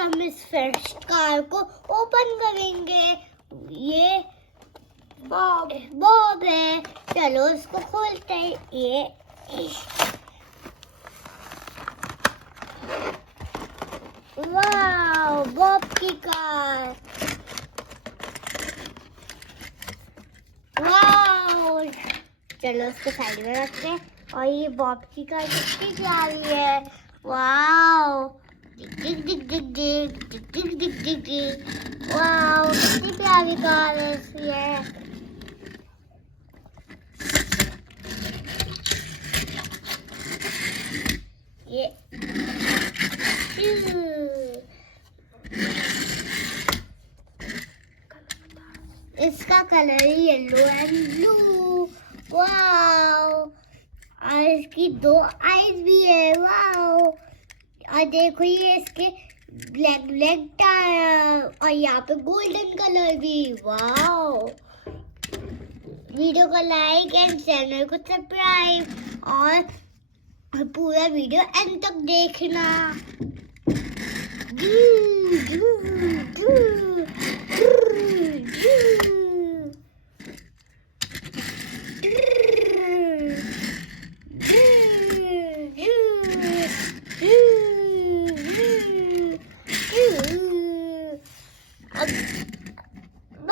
हम इस fresh car को ओपन करेंगे। ये बॉब है, चलो इसको खोलते हैं। ये वाह, बॉब की कार। वाह, चलो उसको साइड में रखते हैं। और ये बॉब की कार कितनी प्यारी है। वाह, डिग डिग डिग डिग डिग डिग डिग डिग डिग। वाह, कितनी प्यारी कार है ये। इसका colour yellow and blue. Wow, और इसकी 2 आईज भी है। वाओ, और देखो ये इसके ब्लैक ब्लैक टायर, और यहाँ पे गोल्डन कलर भी। वाओ, वीडियो को लाइक एंड चैनल को सब्सक्राइब और पूरा वीडियो एंड तक देखना।